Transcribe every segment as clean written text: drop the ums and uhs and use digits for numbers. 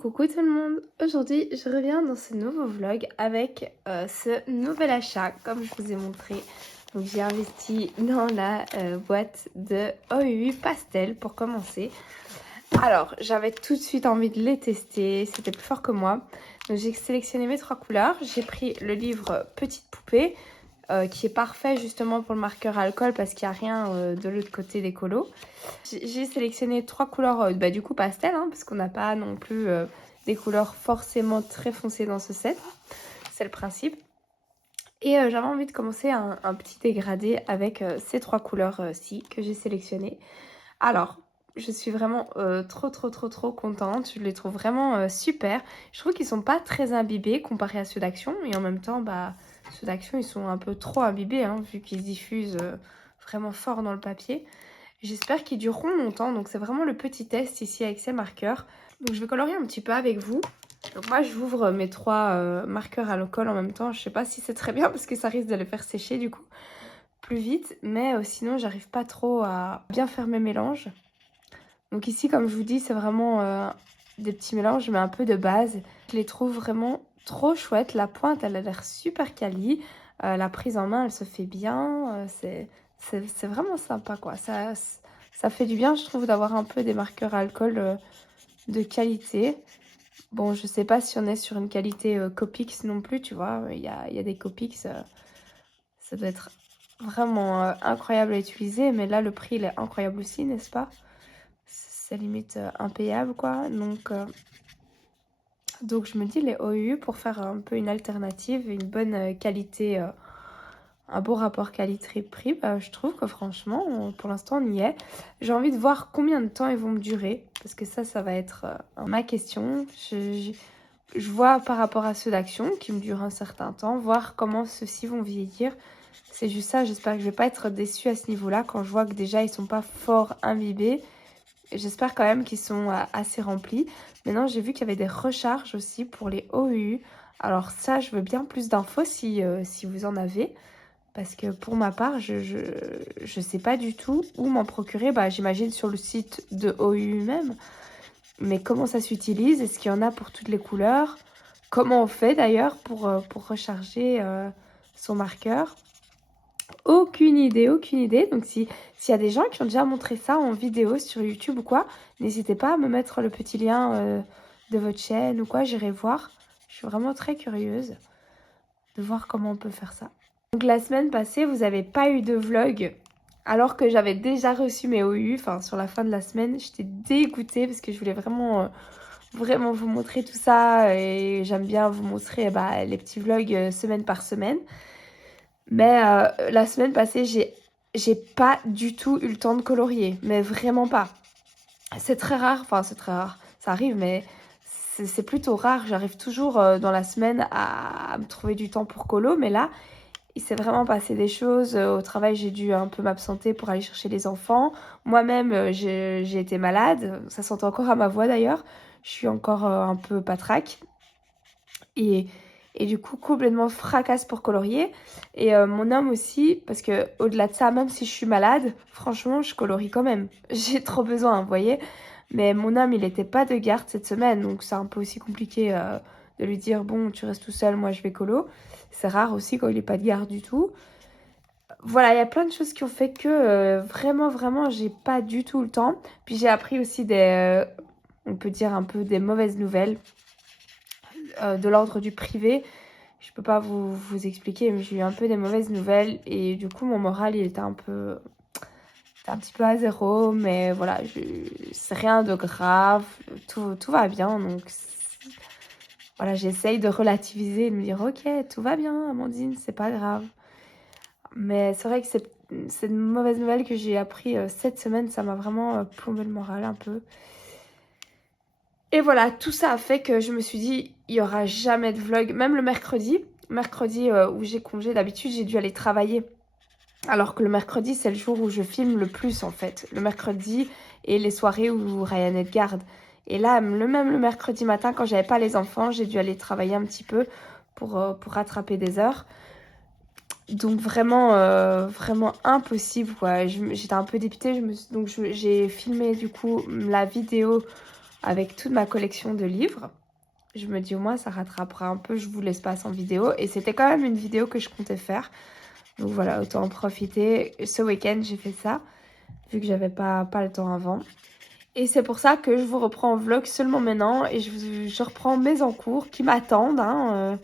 Coucou tout le monde. Aujourd'hui je reviens dans ce nouveau vlog avec ce nouvel achat comme je vous ai montré. Donc j'ai investi dans la boîte de OU Pastel pour commencer. Alors j'avais tout de suite envie de les tester, c'était plus fort que moi. Donc j'ai sélectionné mes 3 couleurs. J'ai pris le livre Petite Poupée qui est parfait justement pour le marqueur alcool parce qu'il n'y a rien de l'autre côté des colos. J'ai sélectionné 3 couleurs du coup pastel hein, parce qu'on n'a pas non plus des couleurs forcément très foncées dans ce set. C'est le principe. Et j'avais envie de commencer un petit dégradé avec ces 3 couleurs-ci que j'ai sélectionnées. Alors, je suis vraiment trop contente. Je les trouve vraiment super. Je trouve qu'ils sont pas très imbibés comparés à ceux d'Action. Et en même temps, ceux d'Action, ils sont un peu trop imbibés hein, vu qu'ils se diffusent vraiment fort dans le papier. J'espère qu'ils dureront longtemps. Donc, c'est vraiment le petit test ici avec ces marqueurs. Donc, je vais colorier un petit peu avec vous. Donc, moi, j'ouvre mes 3 marqueurs à l'alcool en même temps. Je sais pas si c'est très bien parce que ça risque de les faire sécher du coup plus vite. Mais sinon, j'arrive pas trop à bien faire mes mélanges. Donc ici, comme je vous dis, c'est vraiment des petits mélanges, mais un peu de base. Je les trouve vraiment trop chouettes. La pointe, elle a l'air super quali. La prise en main, elle se fait bien. C'est vraiment sympa, quoi. Ça fait du bien, je trouve, d'avoir un peu des marqueurs à alcool de qualité. Bon, je sais pas si on est sur une qualité Copics non plus, tu vois. Il y a des Copics, ça doit être vraiment incroyable à utiliser. Mais là, le prix, il est incroyable aussi, n'est-ce pas? C'est limite impayable quoi. Donc je me dis les OU pour faire un peu une alternative, une bonne qualité, un beau rapport qualité-prix, je trouve que franchement pour l'instant on y est. J'ai envie de voir combien de temps ils vont me durer parce que ça va être ma question. Je vois par rapport à ceux d'Action qui me durent un certain temps, voir comment ceux-ci vont vieillir. C'est juste ça, j'espère que je vais pas être déçue à ce niveau-là quand je vois que déjà ils sont pas fort imbibés. J'espère quand même qu'ils sont assez remplis. Maintenant, j'ai vu qu'il y avait des recharges aussi pour les OU. Alors ça, je veux bien plus d'infos si vous en avez. Parce que pour ma part, je sais pas du tout où m'en procurer. J'imagine sur le site de OU même. Mais comment ça s'utilise? Est-ce qu'il y en a pour toutes les couleurs? Comment on fait d'ailleurs pour recharger son marqueur? Aucune idée, aucune idée. Donc s'il y a des gens qui ont déjà montré ça en vidéo sur YouTube ou quoi, n'hésitez pas à me mettre le petit lien de votre chaîne ou quoi, j'irai voir. Je suis vraiment très curieuse de voir comment on peut faire ça. Donc la semaine passée, vous n'avez pas eu de vlog alors que j'avais déjà reçu mes OU. Enfin, sur la fin de la semaine, j'étais dégoûtée parce que je voulais vraiment vous montrer tout ça. Et j'aime bien vous montrer les petits vlogs semaine par semaine. Mais la semaine passée, j'ai pas du tout eu le temps de colorier. Mais vraiment pas. C'est très rare. Enfin, c'est très rare. Ça arrive, mais c'est plutôt rare. J'arrive toujours dans la semaine à me trouver du temps pour colo. Mais là, il s'est vraiment passé des choses. Au travail, j'ai dû un peu m'absenter pour aller chercher les enfants. Moi-même, j'ai été malade. Ça s'entend encore à ma voix d'ailleurs. Je suis encore un peu patraque. Et du coup, complètement fracasse pour colorier. Et mon homme aussi, parce que au-delà de ça, même si je suis malade, franchement, je colorie quand même. J'ai trop besoin, vous voyez. Mais mon homme, il n'était pas de garde cette semaine, donc c'est un peu aussi compliqué de lui dire, bon, tu restes tout seul, moi je vais colo. C'est rare aussi quand il n'est pas de garde du tout. Voilà, il y a plein de choses qui ont fait que vraiment, j'ai pas du tout le temps. Puis j'ai appris aussi on peut dire un peu des mauvaises nouvelles de l'ordre du privé. Je peux pas vous expliquer, mais j'ai eu un peu des mauvaises nouvelles et du coup mon moral il était un petit peu à zéro, mais voilà, c'est rien de grave, tout va bien, donc voilà, j'essaye de relativiser et de me dire ok, tout va bien Amandine, c'est pas grave. Mais c'est vrai que c'est une mauvaise nouvelle que j'ai appris cette semaine, ça m'a vraiment plombé le moral un peu. Et voilà, tout ça a fait que je me suis dit, il n'y aura jamais de vlog, même le mercredi. Mercredi où j'ai congé, d'habitude j'ai dû aller travailler. Alors que le mercredi, c'est le jour où je filme le plus en fait. Le mercredi et les soirées où Ryan est de garde. Et là, même le mercredi matin, quand j'avais pas les enfants, j'ai dû aller travailler un petit peu pour rattraper des heures. Donc vraiment impossible quoi. J'étais un peu dépitée. Donc j'ai filmé du coup la vidéo avec toute ma collection de livres. Je me dis au moins ça rattrapera un peu, je vous l'espace en vidéo. Et c'était quand même une vidéo que je comptais faire. Donc voilà, autant en profiter. Ce week-end, j'ai fait ça, vu que j'avais pas le temps avant. Et c'est pour ça que je vous reprends en vlog seulement maintenant. Et je reprends mes encours qui m'attendent,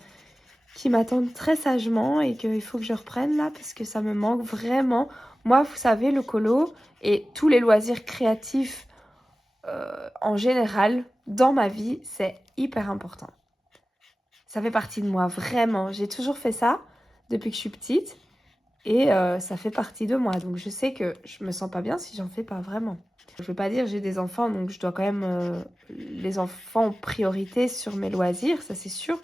qui m'attendent très sagement. Et qu'il faut que je reprenne là, parce que ça me manque vraiment. Moi, vous savez, le colo et tous les loisirs créatifs en général, dans ma vie, c'est hyper important. Ça fait partie de moi, vraiment. J'ai toujours fait ça depuis que je suis petite. Et ça fait partie de moi. Donc je sais que je me sens pas bien si j'en fais pas vraiment. Je veux pas dire j'ai des enfants, donc je dois quand même les enfants en priorité sur mes loisirs, ça c'est sûr.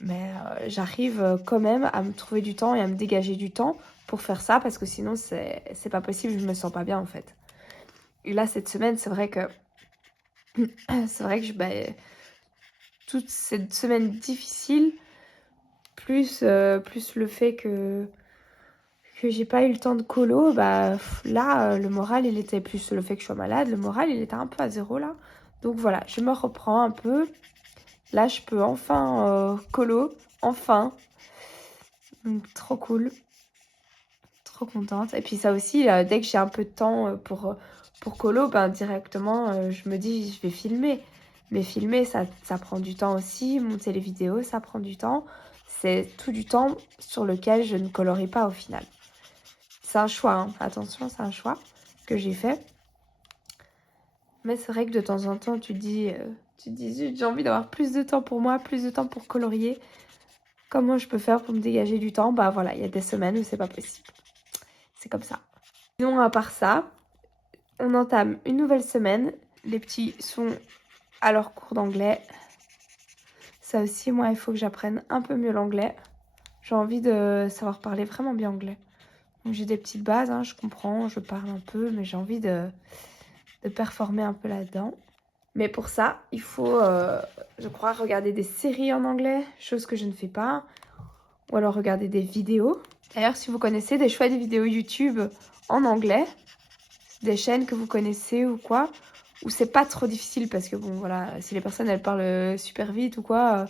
Mais j'arrive quand même à me trouver du temps et à me dégager du temps pour faire ça parce que sinon c'est pas possible, je me sens pas bien en fait. Et là cette semaine, c'est vrai que toute cette semaine difficile, plus le fait que j'ai pas eu le temps de colo, là, le moral, il était plus le fait que je sois malade, le moral, il était un peu à zéro, là. Donc voilà, je me reprends un peu. Là, je peux enfin colo, enfin. Donc trop cool, trop contente. Et puis ça aussi, dès que j'ai un peu de temps pour colo, directement, je me dis, je vais filmer. Mais filmer, ça prend du temps aussi. Monter les vidéos, ça prend du temps. C'est tout du temps sur lequel je ne colorie pas au final. C'est un choix, hein. Attention, c'est un choix que j'ai fait. Mais c'est vrai que de temps en temps, tu te dis, zut, j'ai envie d'avoir plus de temps pour moi, plus de temps pour colorier. Comment je peux faire pour me dégager du temps? Bah voilà, il y a des semaines où c'est pas possible. C'est comme ça. Sinon, à part ça, on entame une nouvelle semaine. Les petits sont à leur cours d'anglais. Ça aussi, moi, il faut que j'apprenne un peu mieux l'anglais. J'ai envie de savoir parler vraiment bien anglais. Donc j'ai des petites bases, hein, je comprends, je parle un peu, mais j'ai envie de performer un peu là-dedans. Mais pour ça, il faut, je crois, regarder des séries en anglais, chose que je ne fais pas. Ou alors regarder des vidéos. D'ailleurs, si vous connaissez des chouettes vidéos YouTube en anglais, des chaînes que vous connaissez ou quoi, où c'est pas trop difficile parce que bon, voilà, si les personnes elles parlent super vite ou quoi,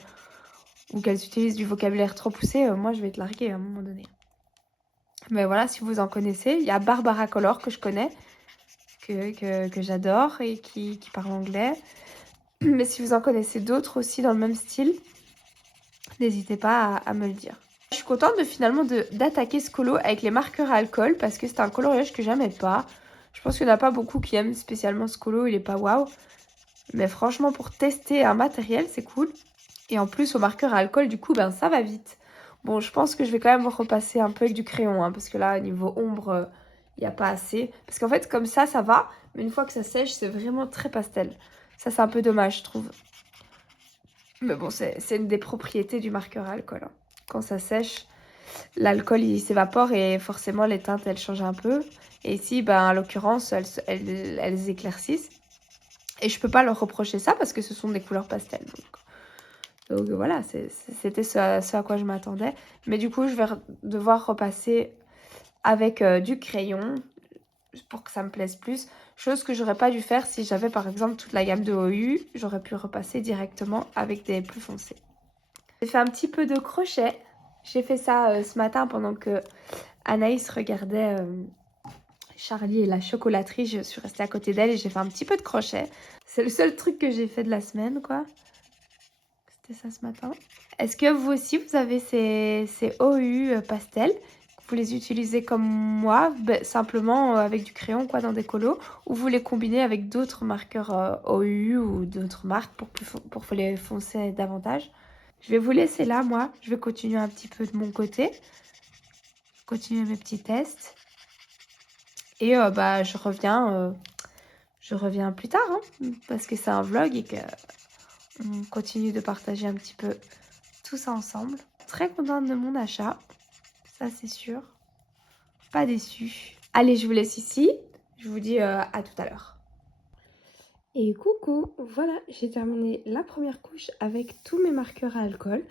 ou qu'elles utilisent du vocabulaire trop poussé, moi je vais te larguer à un moment donné. Mais voilà, si vous en connaissez, il y a Barbara Color que je connais, que j'adore et qui parle anglais. Mais si vous en connaissez d'autres aussi dans le même style, n'hésitez pas à me le dire. Je suis contente finalement d'attaquer ce colo avec les marqueurs à alcool parce que c'est un coloriage que j'aimais pas. Je pense qu'il n'y en a pas beaucoup qui aiment spécialement ce colo, il est pas waouh. Mais franchement, pour tester un matériel, c'est cool. Et en plus, au marqueur à alcool, du coup, ça va vite. Bon, je pense que je vais quand même repasser un peu avec du crayon, hein, parce que là, niveau ombre, il n'y a pas assez. Parce qu'en fait, comme ça va. Mais une fois que ça sèche, c'est vraiment très pastel. Ça, c'est un peu dommage, je trouve. Mais bon, c'est une des propriétés du marqueur à alcool, hein. Quand ça sèche, l'alcool, il s'évapore et forcément, les teintes, elles changent un peu. Et ici, en l'occurrence, elles éclaircissent. Et je peux pas leur reprocher ça parce que ce sont des couleurs pastel. Donc voilà, c'était ce à quoi je m'attendais. Mais du coup, je vais devoir repasser avec du crayon pour que ça me plaise plus. Chose que j'aurais pas dû faire si j'avais par exemple toute la gamme de OU. J'aurais pu repasser directement avec des plus foncés. J'ai fait un petit peu de crochet. J'ai fait ça ce matin pendant que Anaïs regardait Charlie et la chocolaterie. Je suis restée à côté d'elle et j'ai fait un petit peu de crochet. C'est le seul truc que j'ai fait de la semaine, quoi. C'était ça ce matin. Est-ce que vous aussi, vous avez ces OU pastel? Vous les utilisez comme moi, simplement avec du crayon, quoi, dans des colos, ou vous les combinez avec d'autres marqueurs OU ou d'autres marques pour les foncer davantage? Je vais vous laisser là, moi. Je vais continuer un petit peu de mon côté. Continuer mes petits tests. Et je reviens plus tard, hein, parce que c'est un vlog et qu'on continue de partager un petit peu tout ça ensemble. Très contente de mon achat, ça c'est sûr. Pas déçue. Allez, je vous laisse ici. Je vous dis à tout à l'heure. Et coucou, voilà, j'ai terminé la première couche avec tous mes marqueurs à alcool.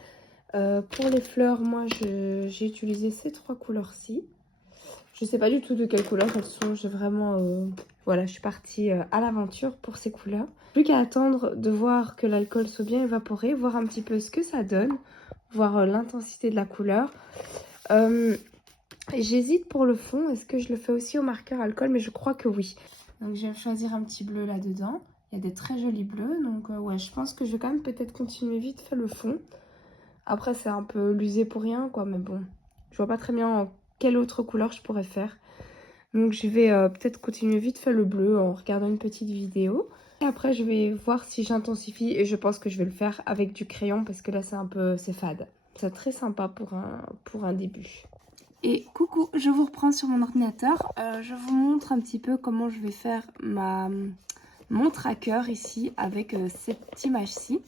Pour les fleurs, moi j'ai utilisé ces trois couleurs-ci. Je sais pas du tout de quelle couleur elles sont. J'ai vraiment... Voilà, je suis partie à l'aventure pour ces couleurs. Plus qu'à attendre de voir que l'alcool soit bien évaporé, voir un petit peu ce que ça donne, voir l'intensité de la couleur. J'hésite pour le fond. Est-ce que je le fais aussi au marqueur alcool? Mais je crois que oui. Donc je vais choisir un petit bleu là-dedans. Il y a des très jolis bleus. Donc ouais, je pense que je vais quand même peut-être continuer vite fait le fond. Après, c'est un peu l'usé pour rien, quoi. Mais bon, je vois pas très bien quelle autre couleur je pourrais faire. Donc je vais peut-être continuer vite fait le bleu en regardant une petite vidéo. Et après, je vais voir si j'intensifie. Et je pense que je vais le faire avec du crayon parce que là, c'est fade. C'est très sympa pour un début. Et coucou, je vous reprends sur mon ordinateur. Je vous montre un petit peu comment je vais faire mon tracker ici avec cette image-ci.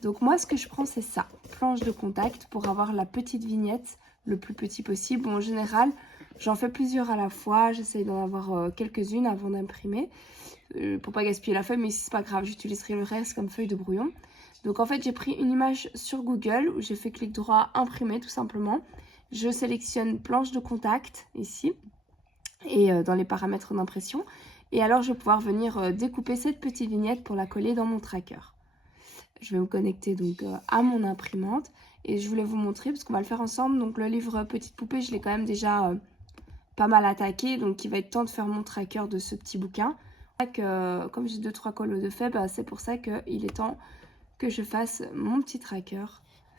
Donc moi, ce que je prends, c'est ça. Planche de contact pour avoir la petite vignette le plus petit possible. Bon, en général, j'en fais plusieurs à la fois. J'essaye d'en avoir quelques-unes avant d'imprimer pour pas gaspiller la feuille. Mais si c'est pas grave, j'utiliserai le reste comme feuille de brouillon. Donc en fait, j'ai pris une image sur Google où j'ai fait clic droit, imprimer tout simplement. Je sélectionne planche de contact ici et dans les paramètres d'impression. Et alors, je vais pouvoir venir découper cette petite vignette pour la coller dans mon tracker. Je vais me connecter donc à mon imprimante et je voulais vous montrer parce qu'on va le faire ensemble. Donc le livre Petite Poupée, je l'ai quand même déjà pas mal attaqué. Donc il va être temps de faire mon tracker de ce petit bouquin. Comme j'ai 2-3 colos de fait, bah, c'est pour ça qu'il est temps que je fasse mon petit tracker.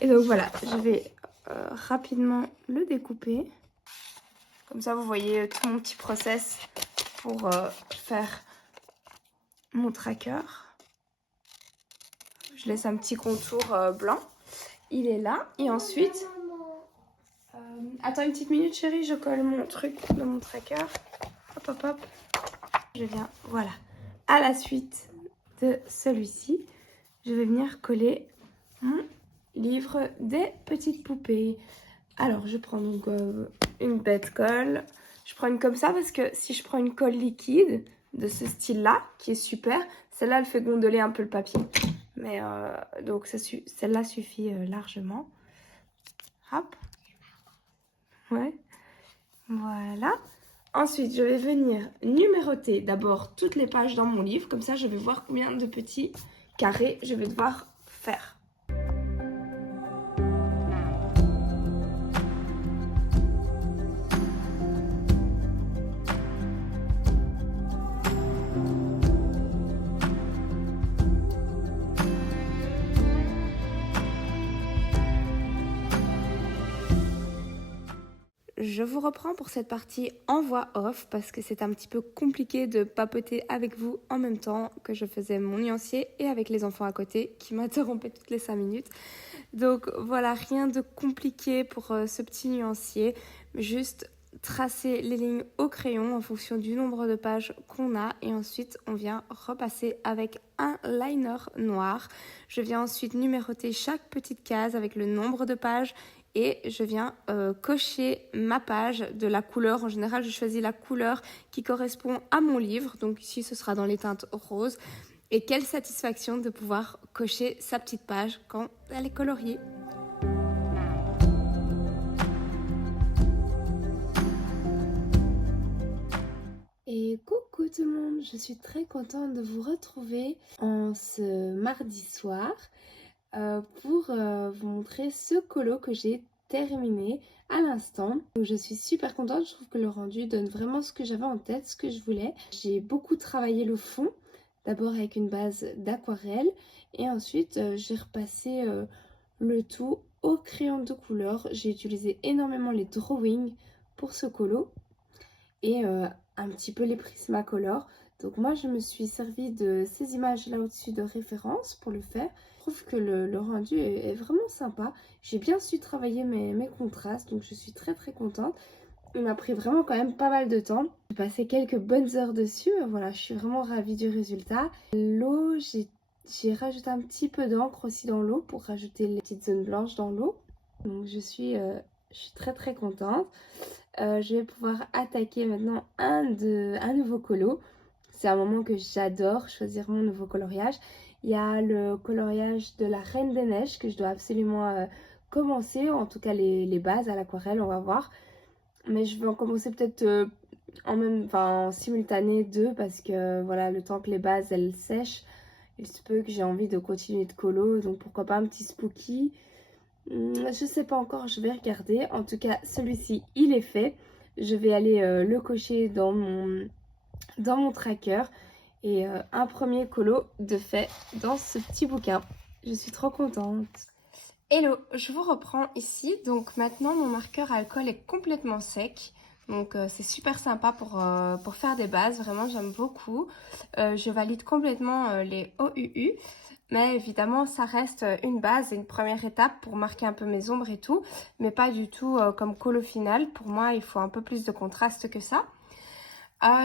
Et donc voilà, je vais rapidement le découper. Comme ça, vous voyez tout mon petit process pour faire mon tracker. Je laisse un petit contour blanc. Il est là. Et ensuite... attends une petite minute, chérie. Je colle mon truc dans mon tracker. Hop, hop, hop. Je viens, voilà. À la suite de celui-ci, je vais venir coller mon livre des petites poupées. Alors, je prends donc une bête colle. Je prends une comme ça parce que si je prends une colle liquide de ce style-là, qui est super, celle-là, elle fait gondoler un peu le papier. Mais donc, celle-là suffit largement. Hop. Ouais. Voilà. Ensuite, je vais venir numéroter d'abord toutes les pages dans mon livre. Comme ça, je vais voir combien de petits carrés je vais devoir faire. Je vous reprends pour cette partie en voix off parce que c'est un petit peu compliqué de papoter avec vous en même temps que je faisais mon nuancier et avec les enfants à côté qui m'interrompaient toutes les 5 minutes. Donc voilà, rien de compliqué pour ce petit nuancier, juste tracer les lignes au crayon en fonction du nombre de pages qu'on a et ensuite on vient repasser avec un liner noir. Je viens ensuite numéroter chaque petite case avec le nombre de pages et je viens cocher ma page de la couleur. En général, je choisis la couleur qui correspond à mon livre. Donc ici, ce sera dans les teintes roses. Et quelle satisfaction de pouvoir cocher sa petite page quand elle est coloriée. Et coucou tout le monde, je suis très contente de vous retrouver en ce mardi soir. Pour vous montrer ce colo que j'ai terminé à l'instant. Je suis super contente, je trouve que le rendu donne vraiment ce que j'avais en tête, ce que je voulais. J'ai beaucoup travaillé le fond, d'abord avec une base d'aquarelle et ensuite j'ai repassé le tout au crayon de couleur. J'ai utilisé énormément les drawings pour ce colo et un petit peu les Prismacolor. Donc moi je me suis servi de ces images là au-dessus de référence pour le faire. Je trouve que le rendu est vraiment sympa. J'ai bien su travailler mes contrastes, donc je suis très contente. Il m'a pris vraiment quand même pas mal de temps. J'ai passé quelques bonnes heures dessus. Voilà, je suis vraiment ravie du résultat. L'eau, j'ai rajouté un petit peu d'encre aussi dans l'eau pour rajouter les petites zones blanches dans l'eau. Donc je suis très contente. Je vais pouvoir attaquer maintenant un nouveau colo. C'est un moment que j'adore, choisir mon nouveau coloriage. Il y a le coloriage de la Reine des Neiges que je dois absolument commencer, en tout cas les bases à l'aquarelle, on va voir. Mais je vais en commencer peut-être en simultané 2 parce que voilà, le temps que les bases elles sèchent, il se peut que j'ai envie de continuer de colo. Donc pourquoi pas un petit spooky. Je sais pas encore, je vais regarder. En tout cas, celui-ci, il est fait. Je vais aller le cocher dans mon tracker. Et un premier colo de fait dans ce petit bouquin. Je suis trop contente. Hello, je vous reprends ici. Donc maintenant, mon marqueur à alcool est complètement sec. Donc c'est super sympa pour faire des bases. Vraiment, j'aime beaucoup. Je valide complètement les OUU. Mais évidemment, ça reste une base et une première étape pour marquer un peu mes ombres et tout. Mais pas du tout comme colo final. Pour moi, il faut un peu plus de contraste que ça.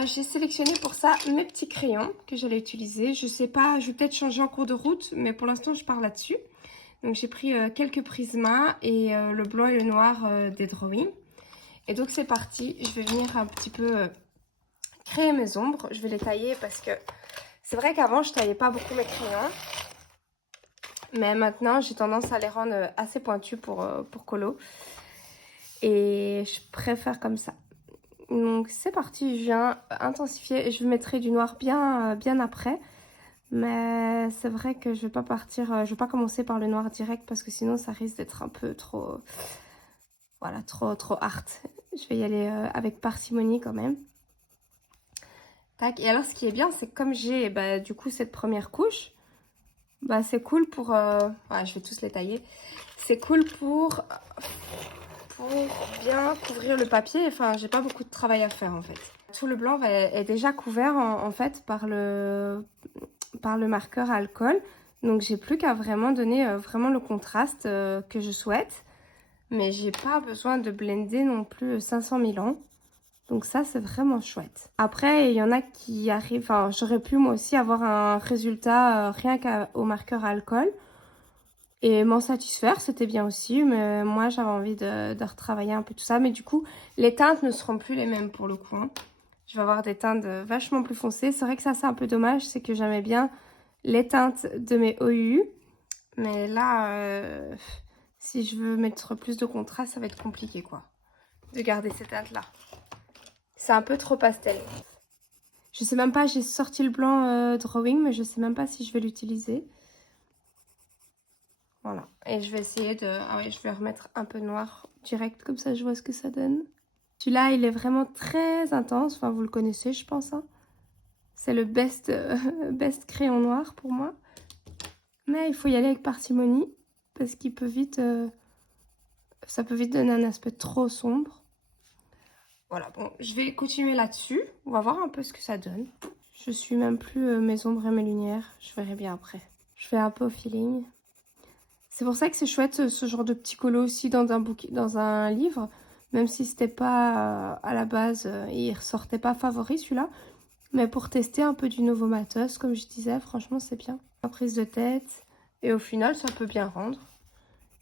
J'ai sélectionné pour ça mes petits crayons que j'allais utiliser. Je sais pas, je vais peut-être changer en cours de route. Mais pour l'instant, je pars là-dessus. Donc j'ai pris quelques Prisma et le blanc et le noir des drawings. Et donc c'est parti, je vais venir un petit peu créer mes ombres. Je vais les tailler parce que c'est vrai qu'avant je taillais pas beaucoup mes crayons. Mais maintenant j'ai tendance à les rendre assez pointus pour colo. Et je préfère comme ça. Donc c'est parti, je viens intensifier et je mettrai du noir bien après. Mais c'est vrai que je vais pas partir, je vais pas commencer par le noir direct parce que sinon ça risque d'être un peu trop, voilà, trop hard. Je vais y aller avec parcimonie quand même. Tac. Et alors ce qui est bien, c'est que comme j'ai du coup cette première couche, c'est cool pour, ouais, je vais tous les tailler. C'est cool pour bien couvrir le papier. Enfin, j'ai pas beaucoup de travail à faire en fait. Tout le blanc est déjà couvert en fait par le marqueur à alcool. Donc j'ai plus qu'à vraiment donner vraiment le contraste que je souhaite. Mais j'ai pas besoin de blender non plus 500 000 ans. Donc ça, c'est vraiment chouette. Après, il y en a qui arrivent... Enfin, j'aurais pu moi aussi avoir un résultat rien qu'au marqueur à alcool. Et m'en satisfaire, c'était bien aussi. Mais moi, j'avais envie de retravailler un peu tout ça. Mais du coup, les teintes ne seront plus les mêmes pour le coup. Hein. Je vais avoir des teintes vachement plus foncées. C'est vrai que ça, c'est un peu dommage. C'est que j'aimais bien les teintes de mes OU. Mais là, si je veux mettre plus de contraste, ça va être compliqué, quoi. De garder ces teintes-là. C'est un peu trop pastel. Je sais même pas, j'ai sorti le blanc drawing, mais je sais même pas si je vais l'utiliser. Voilà. Et je vais essayer de... Ah oui, je vais remettre un peu noir direct, comme ça je vois ce que ça donne. Celui-là, il est vraiment très intense. Enfin, vous le connaissez, je pense. Hein. C'est le best, best crayon noir pour moi. Mais il faut y aller avec parcimonie, parce qu'il peut vite... ça peut vite donner un aspect trop sombre. Voilà, bon, je vais continuer là-dessus. On va voir un peu ce que ça donne. Je suis même plus mes ombres et mes lumières. Je verrai bien après. Je fais un peu au feeling. C'est pour ça que c'est chouette ce genre de petit colo aussi dans un livre. Même si c'était pas à la base, il ressortait pas favori celui-là. Mais pour tester un peu du nouveau matos, comme je disais, franchement c'est bien. La prise de tête. Et au final, ça peut bien rendre.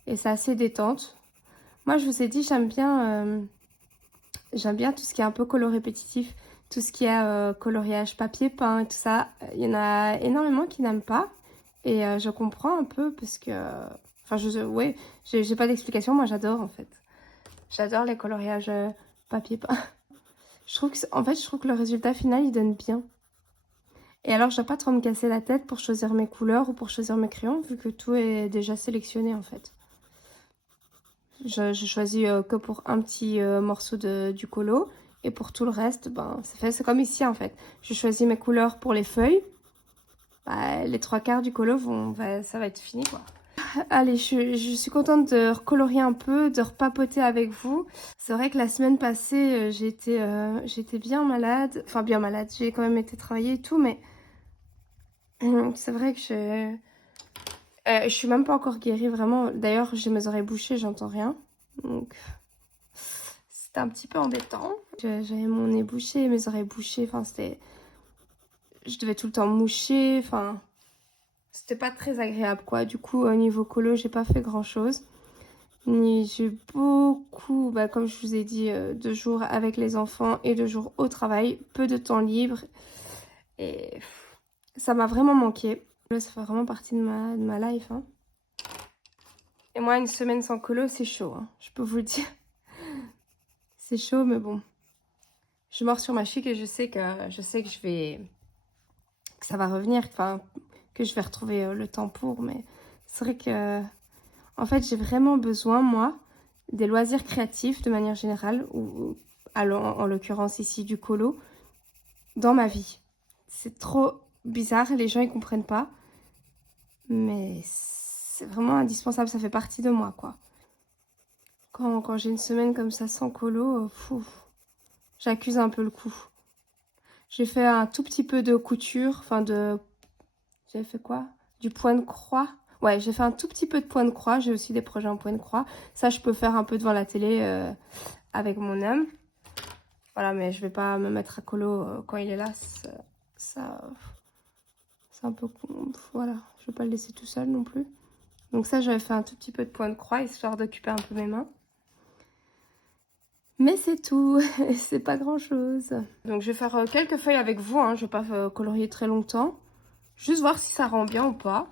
Et c'est assez détente. Moi, je vous ai dit, j'aime bien tout ce qui est un peu colo répétitif. Tout ce qui est coloriage papier peint et tout ça. Il y en a énormément qui n'aiment pas. Et je comprends un peu parce que... Enfin, ouais, j'ai pas d'explication. Moi, j'adore en fait. J'adore les coloriages papier peint. En fait, je trouve que le résultat final, il donne bien. Et alors, je dois pas trop me casser la tête pour choisir mes couleurs ou pour choisir mes crayons, vu que tout est déjà sélectionné en fait. Je choisis que pour un petit morceau du colo. Et pour tout le reste, c'est comme ici en fait. Je choisis mes couleurs pour les feuilles. Les 3/4 du colo, ça va être fini quoi. Allez, je suis contente de recolorier un peu, de repapoter avec vous. C'est vrai que la semaine passée, j'étais bien malade. Enfin, bien malade, j'ai quand même été travailler et tout, mais c'est vrai que je suis même pas encore guérie, vraiment. D'ailleurs, j'ai mes oreilles bouchées, j'entends rien. Donc, c'était un petit peu embêtant. J'avais mon nez bouché, mes oreilles bouchées, enfin, je devais tout le temps moucher, enfin... C'était pas très agréable quoi. Du coup au niveau colo j'ai pas fait grand chose. J'ai beaucoup, comme je vous ai dit, 2 jours avec les enfants et 2 jours au travail. Peu de temps libre. Et ça m'a vraiment manqué. Là ça fait vraiment partie de ma life. Hein. Et moi une semaine sans colo c'est chaud. Hein, je peux vous le dire. C'est chaud, mais bon. Je mords sur ma chic et je sais que que ça va revenir, enfin, que je vais retrouver le temps pour. Mais c'est vrai que, en fait, j'ai vraiment besoin, moi, des loisirs créatifs de manière générale, ou en l'occurrence ici du colo, dans ma vie. C'est trop bizarre, les gens ils comprennent pas, mais c'est vraiment indispensable, ça fait partie de moi, quoi. Quand j'ai une semaine comme ça sans colo, j'accuse un peu le coup. J'ai fait un tout petit peu de couture, enfin de... J'avais fait quoi? Du point de croix. Ouais, j'ai fait un tout petit peu de point de croix. J'ai aussi des projets en point de croix. Ça, je peux faire un peu devant la télé avec mon homme. Voilà, mais je vais pas me mettre à colo quand il est là. Ça, c'est un peu... Voilà, je vais pas le laisser tout seul non plus. Donc ça, j'avais fait un tout petit peu de point de croix, histoire d'occuper un peu mes mains. Mais c'est tout, c'est pas grand chose. Donc je vais faire quelques feuilles avec vous, hein. Je vais pas colorier très longtemps. Juste voir si ça rend bien ou pas.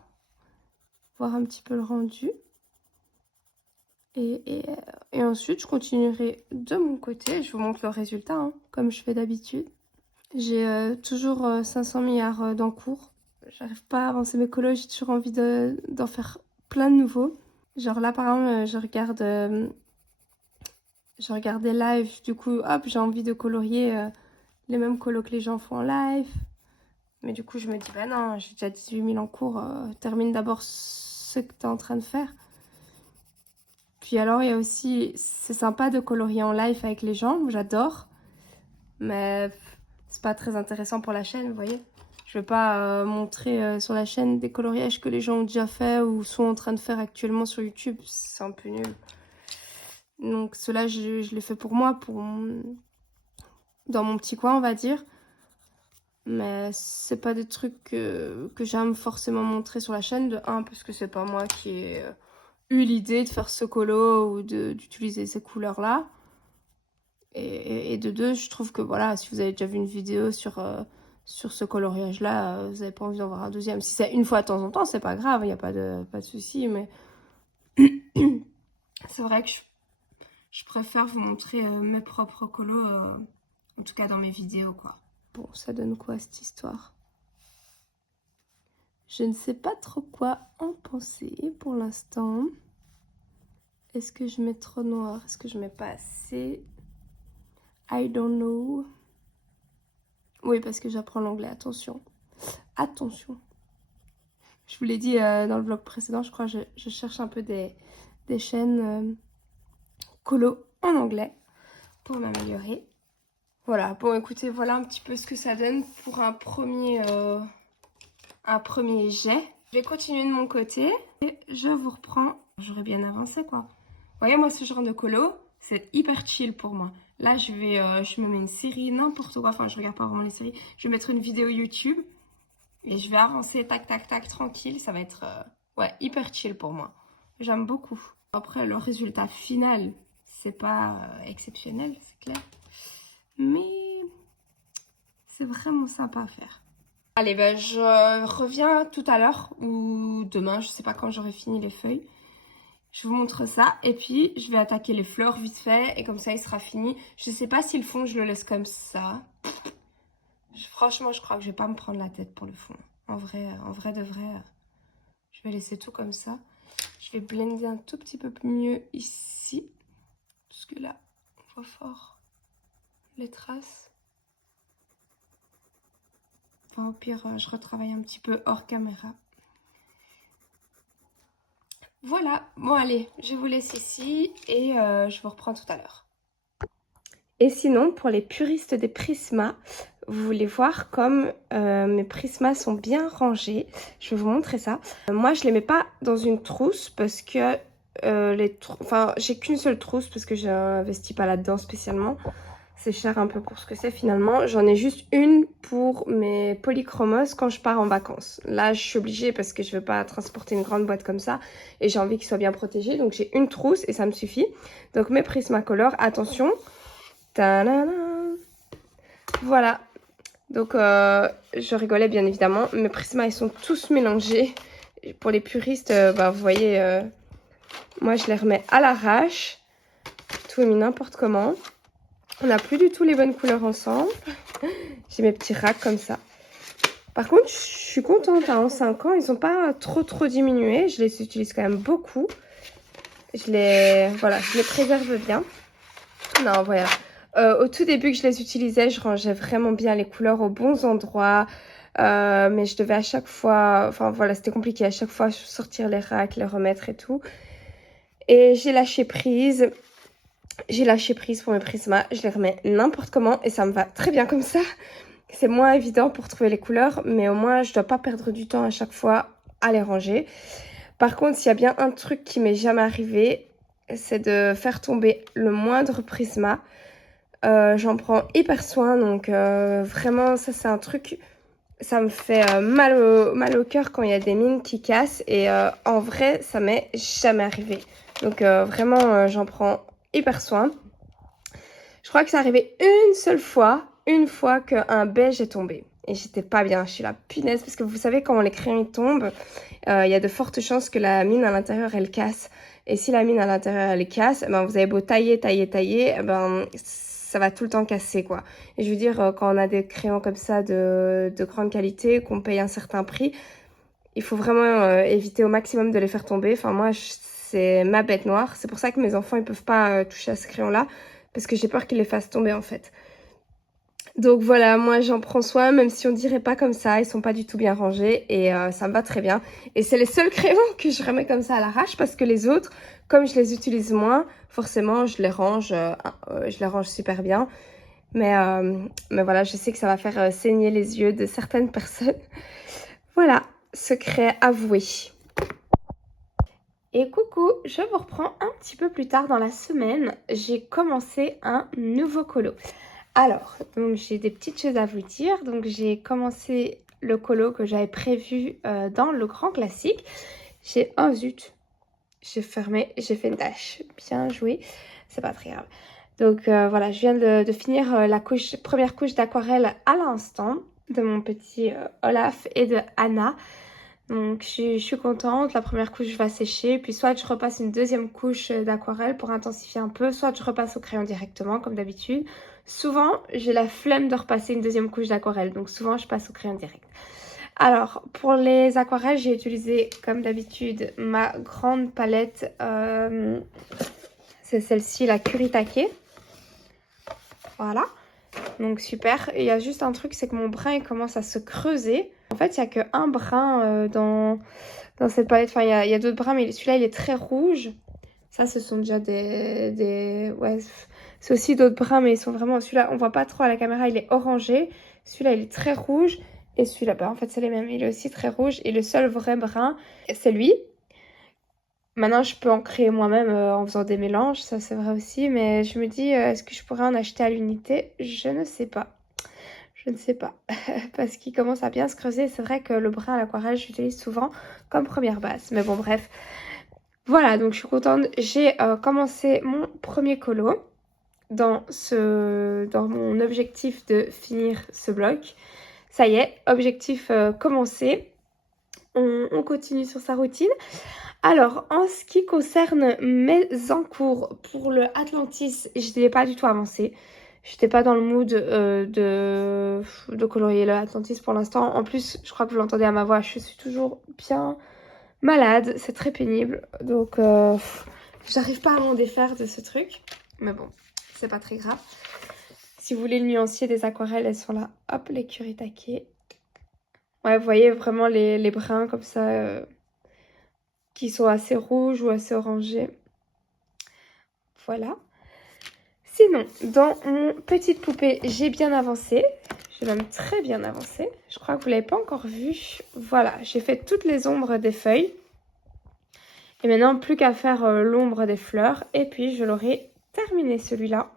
Voir un petit peu le rendu. Et ensuite, je continuerai de mon côté. Je vous montre le résultat, hein, comme je fais d'habitude. J'ai toujours 500 milliards d'encours. J'arrive pas à avancer mes colos, j'ai toujours envie d'en faire plein de nouveaux. Genre là, par exemple, je regarde des lives, du coup, hop, j'ai envie de colorier les mêmes colos que les gens font en live. Mais du coup, je me dis, bah non, j'ai déjà 18 000 en cours, termine d'abord ce que tu es en train de faire. Puis alors, il y a aussi, c'est sympa de colorier en live avec les gens, j'adore. Mais c'est pas très intéressant pour la chaîne, vous voyez. Je vais pas montrer sur la chaîne des coloriages que les gens ont déjà fait ou sont en train de faire actuellement sur YouTube. C'est un peu nul. Donc cela, je l'ai fait pour moi, dans mon petit coin, on va dire. Mais c'est pas des trucs que j'aime forcément montrer sur la chaîne. De un, parce que c'est pas moi qui ai eu l'idée de faire ce colo ou d'utiliser ces couleurs-là. Et de deux, je trouve que voilà, si vous avez déjà vu une vidéo sur ce coloriage-là, vous n'avez pas envie d'en voir un deuxième. Si c'est une fois de temps en temps, c'est pas grave, il n'y a pas de souci. Mais c'est vrai que je préfère vous montrer mes propres colos, en tout cas dans mes vidéos, quoi. Bon, ça donne quoi cette histoire? Je ne sais pas trop quoi en penser pour l'instant. Est-ce que je mets trop noir? Est-ce que je mets pas assez? I don't know. Oui, parce que j'apprends l'anglais, attention. Attention. Je vous l'ai dit dans le vlog précédent, je crois que je cherche un peu des chaînes colo en anglais pour m'améliorer. Voilà, bon écoutez, voilà un petit peu ce que ça donne pour un premier jet. Je vais continuer de mon côté et je vous reprends. J'aurais bien avancé quoi. Vous voyez, moi ce genre de colo, c'est hyper chill pour moi. Là, je me mets une série, n'importe quoi. Enfin, je regarde pas vraiment les séries. Je vais mettre une vidéo YouTube et je vais avancer tac, tac, tac, tranquille. Ça va être ouais, hyper chill pour moi. J'aime beaucoup. Après, le résultat final, c'est pas exceptionnel, c'est clair. Mais c'est vraiment sympa à faire. Allez, ben, je reviens tout à l'heure ou demain, je sais pas quand j'aurai fini les feuilles. Je vous montre ça et puis je vais attaquer les fleurs vite fait et comme ça il sera fini. Je sais pas si le fond je le laisse comme ça. Franchement, je crois que je vais pas me prendre la tête pour le fond. En vrai de vrai, je vais laisser tout comme ça. Je vais blender un tout petit peu mieux ici. Parce que là, on voit fort les traces. Enfin, au pire, je retravaille un petit peu hors caméra. Voilà, bon allez, je vous laisse ici et je vous reprends tout à l'heure. Et sinon, pour les puristes des prismas, vous voulez voir comme mes prismas sont bien rangés. Je vais vous montrer ça. Moi, je ne les mets pas dans une trousse parce que j'ai qu'une seule trousse parce que je n'investis pas là-dedans spécialement. C'est cher un peu pour ce que c'est finalement. J'en ai juste une pour mes polychromos quand je pars en vacances. Là, je suis obligée parce que je ne veux pas transporter une grande boîte comme ça. Et j'ai envie qu'ils soient bien protégés. Donc, j'ai une trousse et ça me suffit. Donc, mes Prismacolor, attention. Ta-da-da. Voilà. Donc, je rigolais bien évidemment. Mes Prismas, ils sont tous mélangés. Pour les puristes, vous voyez, moi, je les remets à l'arrache. Tout est mis n'importe comment. On n'a plus du tout les bonnes couleurs ensemble. J'ai mes petits racks comme ça. Par contre, je suis contente. Hein, en 5 ans, ils n'ont pas trop diminué. Je les utilise quand même beaucoup. Je les préserve bien. Non, voilà. Au tout début que je les utilisais, je rangeais vraiment bien les couleurs aux bons endroits. Mais je devais à chaque fois... Enfin, voilà, c'était compliqué. À chaque fois, sortir les racks, les remettre et tout. Et j'ai lâché prise. J'ai lâché prise pour mes prismas. Je les remets n'importe comment et ça me va très bien comme ça. C'est moins évident pour trouver les couleurs, mais au moins, je ne dois pas perdre du temps à chaque fois à les ranger. Par contre, s'il y a bien un truc qui m'est jamais arrivé, c'est de faire tomber le moindre prisma. J'en prends hyper soin, donc vraiment, ça, c'est un truc... Ça me fait mal au cœur quand il y a des mines qui cassent. Et en vrai, ça m'est jamais arrivé. Donc vraiment, j'en prends hyper soin. Je crois que c'est arrivé une fois qu'un beige est tombé. Et j'étais pas bien, je suis la punaise. Parce que vous savez, quand les crayons tombent, il y a de fortes chances que la mine à l'intérieur, elle casse. Et si la mine à l'intérieur, elle casse, ben, vous avez beau tailler, ben, ça va tout le temps casser, quoi. Et je veux dire, quand on a des crayons comme ça de grande qualité, qu'on paye un certain prix, il faut vraiment éviter au maximum de les faire tomber. Enfin, moi, c'est ma bête noire. C'est pour ça que mes enfants, ils peuvent pas toucher à ce crayon-là. Parce que j'ai peur qu'ils les fassent tomber, en fait. Donc voilà, moi j'en prends soin, même si on dirait pas comme ça, ils sont pas du tout bien rangés et ça me va très bien. Et c'est les seuls crayons que je remets comme ça à l'arrache parce que les autres, comme je les utilise moins, forcément je les range super bien. Mais voilà, je sais que ça va faire saigner les yeux de certaines personnes. Voilà, secret avoué. Et coucou, je vous reprends un petit peu plus tard dans la semaine. J'ai commencé un nouveau colo. Alors, donc j'ai des petites choses à vous dire. Donc j'ai commencé le colo que j'avais prévu dans le grand classique. Oh zut, j'ai fermé, j'ai fait une tâche. Bien joué, c'est pas très grave. Donc voilà, je viens de finir la première couche d'aquarelle à l'instant de mon petit Olaf et de Anna. Donc je suis contente, la première couche va sécher, puis soit je repasse une deuxième couche d'aquarelle pour intensifier un peu, soit je repasse au crayon directement comme d'habitude. Souvent j'ai la flemme de repasser une deuxième couche d'aquarelle, donc souvent je passe au crayon direct. Alors pour les aquarelles, j'ai utilisé comme d'habitude ma grande palette, c'est celle-ci, la Kuritake. Voilà, donc super. Et il y a juste un truc, c'est que mon brin il commence à se creuser. En fait, il n'y a qu'un brin dans cette palette. Enfin, il y a d'autres brins, mais celui-là, il est très rouge. Ça, ce sont déjà ouais, c'est aussi d'autres brins, mais ils sont vraiment... Celui-là, on voit pas trop à la caméra, il est orangé. Celui-là, il est très rouge. Et celui-là, bah, en fait, c'est les mêmes. Il est aussi très rouge. Et le seul vrai brun, c'est lui. Maintenant, je peux en créer moi-même en faisant des mélanges. Ça, c'est vrai aussi. Mais je me dis, est-ce que je pourrais en acheter à l'unité? Je ne sais pas. Je ne sais pas, parce qu'il commence à bien se creuser. C'est vrai que le brun à l'aquarelle, j'utilise souvent comme première base. Mais bon, bref. Voilà, donc je suis contente. J'ai commencé mon premier colo dans mon objectif de finir ce bloc. Ça y est, objectif commencé. On continue sur sa routine. Alors, en ce qui concerne mes encours pour le Atlantis, je n'ai pas du tout avancé. J'étais pas dans le mood de colorier le Atlantis pour l'instant. En plus, je crois que vous l'entendez à ma voix, je suis toujours bien malade. C'est très pénible. Donc, j'arrive pas à m'en défaire de ce truc. Mais bon, c'est pas très grave. Si vous voulez le nuancier des aquarelles, elles sont là. Hop, les Kuritake. Ouais, vous voyez vraiment les brins comme ça qui sont assez rouges ou assez orangés. Voilà. Sinon, dans mon petite poupée, j'ai bien avancé. J'ai même très bien avancé. Je crois que vous ne l'avez pas encore vu. Voilà, j'ai fait toutes les ombres des feuilles. Et maintenant, plus qu'à faire l'ombre des fleurs. Et puis, je l'aurai terminé celui-là.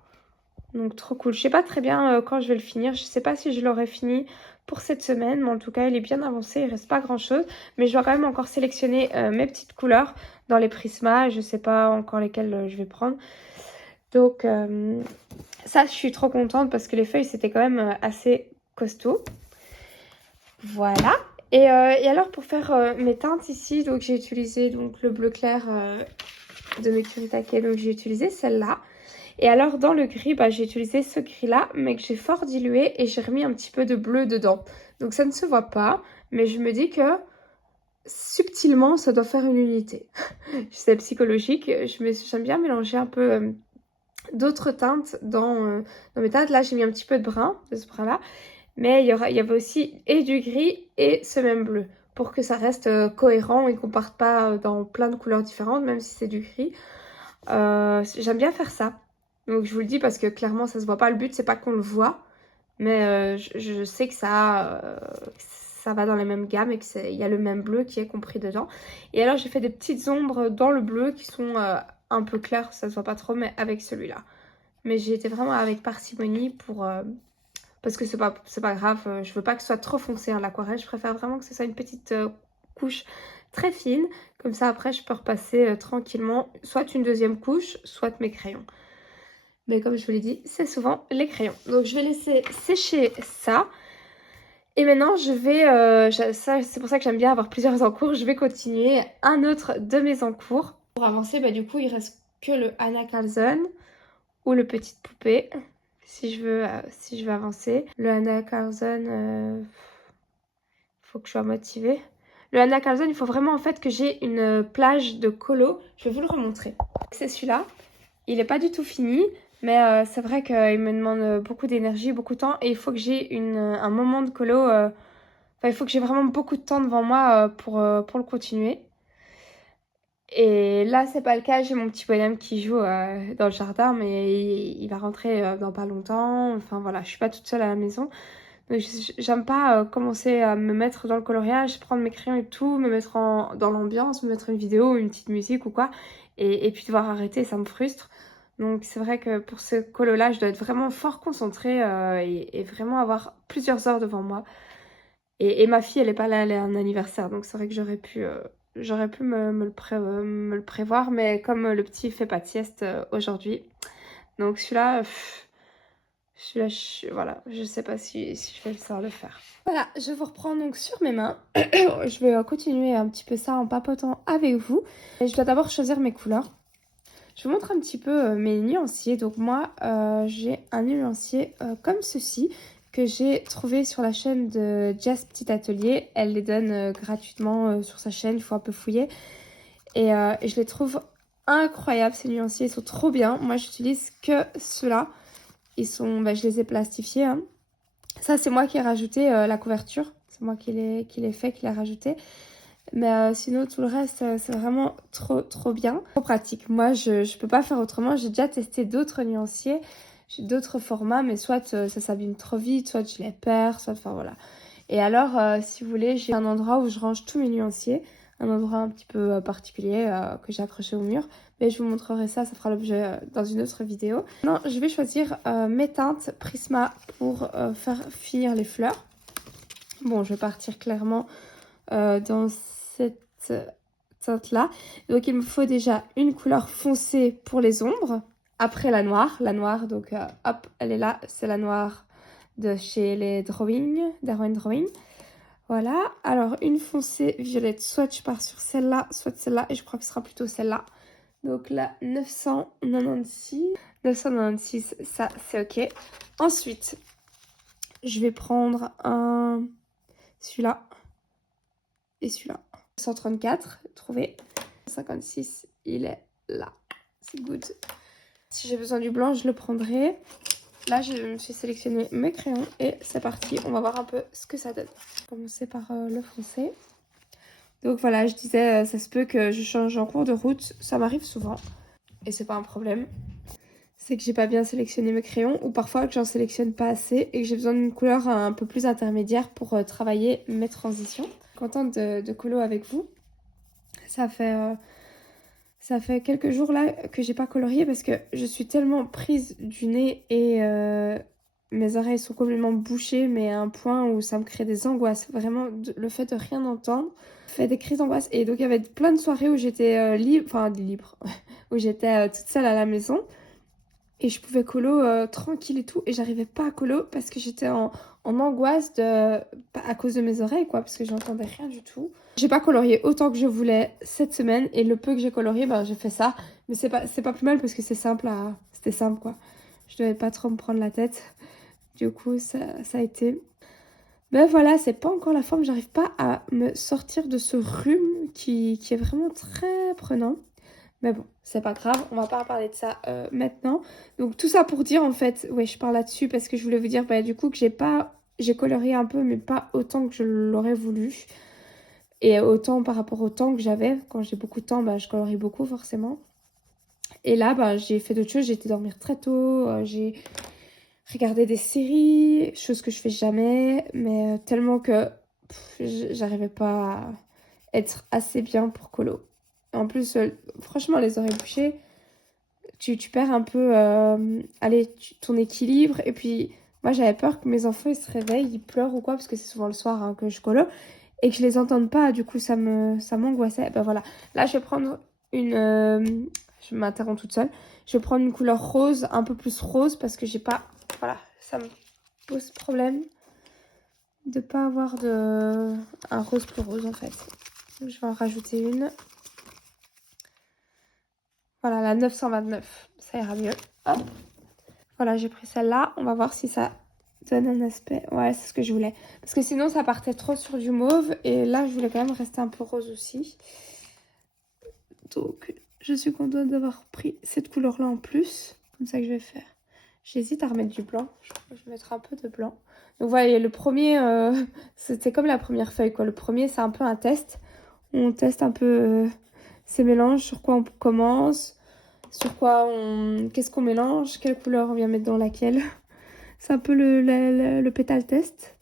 Donc, trop cool. Je ne sais pas très bien quand je vais le finir. Je ne sais pas si je l'aurai fini pour cette semaine. Mais en tout cas, il est bien avancé. Il ne reste pas grand-chose. Mais je dois quand même encore sélectionner mes petites couleurs dans les prismas. Je ne sais pas encore lesquelles je vais prendre. Donc ça, je suis trop contente parce que les feuilles, c'était quand même assez costaud. Voilà. Et alors, pour faire mes teintes ici, donc j'ai utilisé donc, le bleu clair de mes Kuritake. Donc j'ai utilisé celle-là. Et alors dans le gris, j'ai utilisé ce gris-là, mais que j'ai fort dilué et j'ai remis un petit peu de bleu dedans. Donc ça ne se voit pas, mais je me dis que subtilement, ça doit faire une unité. C'est psychologique, j'aime bien mélanger un peu d'autres teintes dans mes teintes. Là, j'ai mis un petit peu de brun, de ce brun-là, mais il y avait aussi et du gris et ce même bleu, pour que ça reste cohérent et qu'on parte pas dans plein de couleurs différentes, même si c'est du gris. J'aime bien faire ça. Donc je vous le dis parce que clairement ça se voit pas. Le but c'est pas qu'on le voit, mais je sais que ça va dans la même gamme et qu'il y a le même bleu qui est compris dedans. Et alors j'ai fait des petites ombres dans le bleu qui sont un peu claires, ça se voit pas trop, mais avec celui-là. Mais j'ai été vraiment avec parcimonie parce que c'est pas grave, je veux pas que ce soit trop foncé l'aquarelle, je préfère vraiment que ce soit une petite couche très fine, comme ça après je peux repasser tranquillement soit une deuxième couche, soit mes crayons. Mais comme je vous l'ai dit, c'est souvent les crayons. Donc je vais laisser sécher ça. Et maintenant je vais, c'est pour ça que j'aime bien avoir plusieurs encours, je vais continuer un autre de mes encours. Pour avancer, du coup il reste que le Anna Carlson ou le Petite Poupée. Si je veux avancer. Le Anna Carlson, faut que je sois motivée. Le Anna Carlson, il faut vraiment en fait que j'ai une plage de colo. Je vais vous le remontrer. C'est celui-là. Il n'est pas du tout fini, mais c'est vrai qu'il me demande beaucoup d'énergie, beaucoup de temps. Et il faut que j'ai un moment de colo. Il faut que j'ai vraiment beaucoup de temps devant moi pour le continuer. Et là, c'est pas le cas. J'ai mon petit bonhomme qui joue dans le jardin, mais il va rentrer dans pas longtemps. Enfin voilà, je suis pas toute seule à la maison. Donc j'aime pas commencer à me mettre dans le coloriage, prendre mes crayons et tout, me mettre dans l'ambiance, me mettre une vidéo, une petite musique ou quoi. Et puis devoir arrêter, ça me frustre. Donc c'est vrai que pour ce colo-là, je dois être vraiment fort concentrée et vraiment avoir plusieurs heures devant moi. Et ma fille, elle est pas là, elle est un anniversaire. Donc c'est vrai que j'aurais pu me le prévoir. Mais comme le petit fait pas de sieste aujourd'hui. Donc celui-là, voilà, je sais pas si je vais le faire. Voilà, je vous reprends donc sur mes mains. Je vais continuer un petit peu ça en papotant avec vous. Et je dois d'abord choisir mes couleurs. Je vous montre un petit peu mes nuanciers. Donc moi, j'ai un nuancier comme ceci que j'ai trouvé sur la chaîne de Jess Petit Atelier. Elle les donne gratuitement sur sa chaîne, il faut un peu fouiller. Et je les trouve incroyables, ces nuanciers, ils sont trop bien. Moi, j'utilise que ceux-là. Ils sont, je les ai plastifiés. Hein. Ça, c'est moi qui ai rajouté la couverture. C'est moi qui l'ai fait, qui l'ai rajouté. Mais sinon, tout le reste, c'est vraiment trop bien. Trop pratique. Moi, je peux pas faire autrement. J'ai déjà testé d'autres nuanciers. J'ai d'autres formats, mais soit ça s'abîme trop vite, soit je les perds, soit... Enfin, voilà. Et alors, si vous voulez, j'ai un endroit où je range tous mes nuanciers. Un endroit un petit peu particulier que j'ai accroché au mur. Mais je vous montrerai ça fera l'objet dans une autre vidéo. Non, je vais choisir mes teintes Prisma pour faire finir les fleurs. Bon, je vais partir clairement dans cette teinte-là. Donc, il me faut déjà une couleur foncée pour les ombres. Après la noire. La noire, donc hop, elle est là. C'est la noire de chez les Darwin Drawing. Voilà. Alors, une foncée violette. Soit je pars sur celle-là, soit celle-là. Et je crois que ce sera plutôt celle-là. Donc là, 996. 996, ça, c'est OK. Ensuite, je vais prendre celui-là. Et celui-là. 134, trouvé. 56, il est là. C'est good. Si j'ai besoin du blanc, je le prendrai. Là, je me suis sélectionné mes crayons et c'est parti. On va voir un peu ce que ça donne. Je vais commencer par le foncé. Donc voilà, je disais, ça se peut que je change en cours de route. Ça m'arrive souvent et c'est pas un problème. C'est que j'ai pas bien sélectionné mes crayons ou parfois que j'en sélectionne pas assez et que j'ai besoin d'une couleur un peu plus intermédiaire pour travailler mes transitions. Contente de colo avec vous. Ça fait quelques jours là que j'ai pas colorié parce que je suis tellement prise du nez et mes oreilles sont complètement bouchées, mais à un point où ça me crée des angoisses. Vraiment, le fait de rien entendre fait des crises d'angoisse. Et donc il y avait plein de soirées où j'étais libre, où j'étais toute seule à la maison. Et je pouvais colo tranquille et tout. Et j'arrivais pas à colo parce que j'étais en angoisse à cause de mes oreilles, quoi. Parce que j'entendais rien du tout. J'ai pas colorié autant que je voulais cette semaine. Et le peu que j'ai colorié, j'ai fait ça. Mais c'est pas plus mal parce que c'est simple C'était simple quoi. Je devais pas trop me prendre la tête. Du coup, ça a été. Ben voilà, c'est pas encore la forme. J'arrive pas à me sortir de ce rhume qui est vraiment très prenant. Mais bon, c'est pas grave, on va pas parler de ça maintenant. Donc tout ça pour dire en fait, ouais, je parle là-dessus parce que je voulais vous dire du coup que j'ai colorié un peu, mais pas autant que je l'aurais voulu. Et autant par rapport au temps que j'avais. Quand j'ai beaucoup de temps, je colorie beaucoup forcément. Et là, j'ai fait d'autres choses. J'ai été dormir très tôt. J'ai regardé des séries, chose que je fais jamais. Mais tellement que j'arrivais pas à être assez bien pour colo. En plus, franchement, les oreilles bouchées, tu perds un peu ton équilibre. Et puis, moi, j'avais peur que mes enfants ils se réveillent, ils pleurent ou quoi, parce que c'est souvent le soir que je colo. Et que je les entende pas, du coup ça m'angoissait. Ben voilà, là je vais prendre une... je m'interromps toute seule. Je vais prendre une couleur rose, un peu plus rose, parce que j'ai pas... Voilà, ça me pose problème de pas avoir un rose plus rose en fait. Donc, je vais en rajouter une. Voilà, la 929, ça ira mieux. Hop. Voilà, j'ai pris celle-là. On va voir si ça donne un aspect. Ouais, c'est ce que je voulais. Parce que sinon, ça partait trop sur du mauve. Et là, je voulais quand même rester un peu rose aussi. Donc, je suis contente d'avoir pris cette couleur-là en plus. Comme ça que je vais faire. J'hésite à remettre du blanc. Je vais mettre un peu de blanc. Donc, voilà, le premier, c'était comme la première feuille, quoi. Le premier, c'est un peu un test. On teste un peu ces mélanges, sur quoi on commence, qu'est-ce qu'on mélange, quelle couleur on vient mettre dans laquelle. C'est un peu le pétale test.